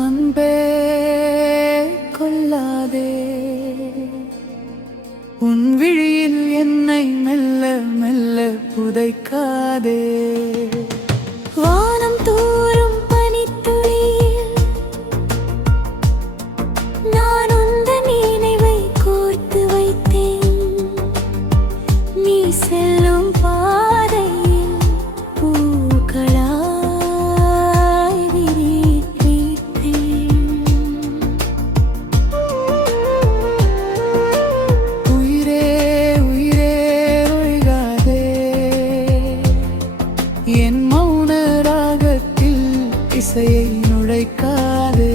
அன்பே கொல்லாதே, உன் விழியில் என்னை மெல்ல மெல்ல புதைக்காதே. வானம் தோறும் பனித்துளியில் நான் உந்தன் நினைவை கோர்த்து வைத்தேன். நீ செல்லும் பாதையில் பூக்களாய் விரித்தேன். உயிரே உயிரே ஒழிகாதே, என் மௌன ராகத்தில் இசையை நுழைக்காதே.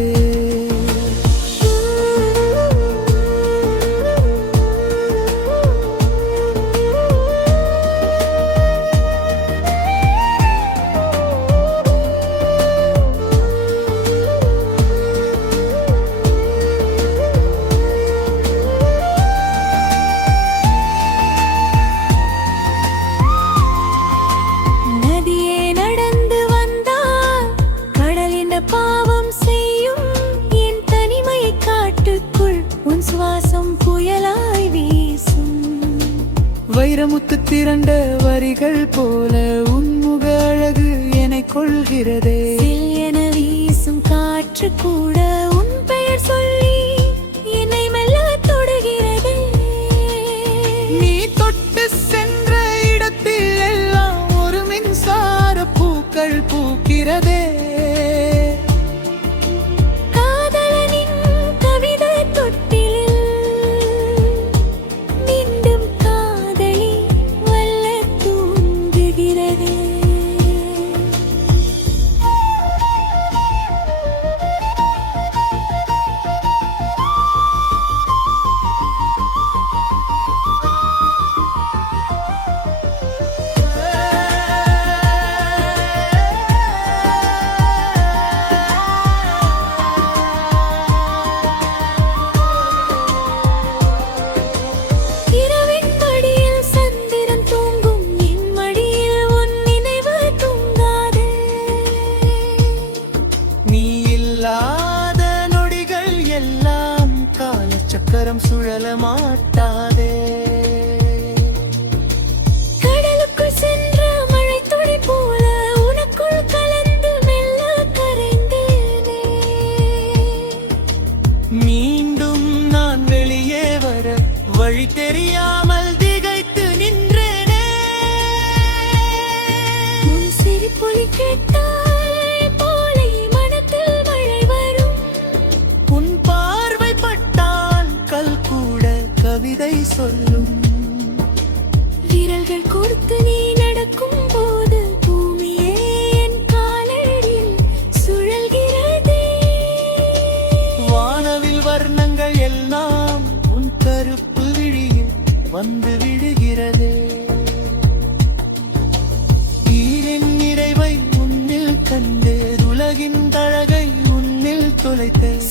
நதியே நடந்து வந்தால் கடலின் பாவம் செய்யும். என் தனிமையை காட்டுக்குள் உன் சுவாசம் புயலாய் வீசும். வைரமுத்து திரண்ட வரிகள் போல உன் முக அழகு என்னை கொள்கிறதே. சில் என வீசும் காற்று கூட உன் பெயர் சொல்லி என்னை மெல்ல தொடுகிறதே. நீ தொட்டு சென்ற இடத்தில் எல்லாம் ஒரு மின்சார பூக்கள் பூக்கிறதே. காதலனின் கவிதை தொட்டிலில் மீண்டும் காதலி வல்ல தூங்குகிறதே. இரவின் மடியில் சந்திரன் தூங்கும், என் மடியில் உன் நினைவு தூங்காதே. நீ இல்லாத நொடிகள் எல்லாம் காலச்சக்கரம் சுழல மாட்டாதே. கடலுக்குள் சென்ற மழைத்துளி போல உனக்குள் கலந்து மெல்ல கரைந்தேனே. மீண்டும் நான் வெளியே வர வழி தெரியாமல் திகைத்து நின்றேனே. உன் சிரிப்பொலி கேட்டால் போலே மனத்தில் மழை வரும். உன் பார்வை பட்டால் கல் கூட கவிதை சொல்லும். விரல்கள் கொடுத்து நீ நடக்கும் போது பூமியே என் காலடியில் சுழல்கிறதே. வானவில் வர்ணங்கள் எல்லாம் உன் கருப்பு விழியில் வந்து விடுகிறதே. ஈரின் நிறைவை உன்னில் கண்டு உலகின் அழகை உன்னில் தொலைத்தேன்.